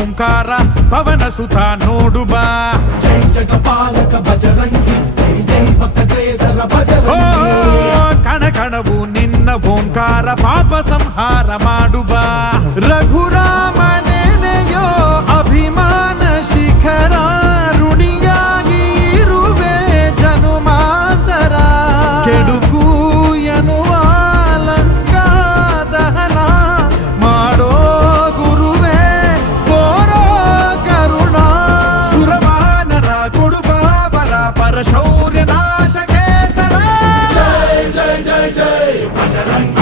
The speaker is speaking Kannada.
ಓಂಕಾರ ಪವನ ಸುತ ನೋಡು ಬಾ. ಜೈ ಜಗಪಾಲಕ ಬಜರಂಗಿ, ಜೈ ಜೈ ಭಕ್ತಗ್ರೇಸರ ಬಜರಂಗಿ. ಕಣ ಕಣವು ನಿನ್ನ ಓಂಕಾರ ಪಾಪ ಸಂಹಾರ ಮಾಡು ಬಾ. ರಘುರಾಮನೆನೆಯೋ ಅಭಿಮಾನ ಶಿಖರ, ಋಣಿಯಾಗಿ ಇರುವೆ ಜನುಮಾಂತರ. ಕೆಡುಕು ಎನ್ನುವ ಲಂಕಾ ದಹನ ಮಾಡೋ ಗುರುವೇ ಕೋರೋ ಕರುಣ. ಸುರವಾನರ ಕೊಡುಬಾಬರ ಪರಶೌರ್ಯ ನಾಶ ಕೇಸರ. ಜೈ ಜೈ ಜೈ ಜೈ ಬಜರಂಗಿ.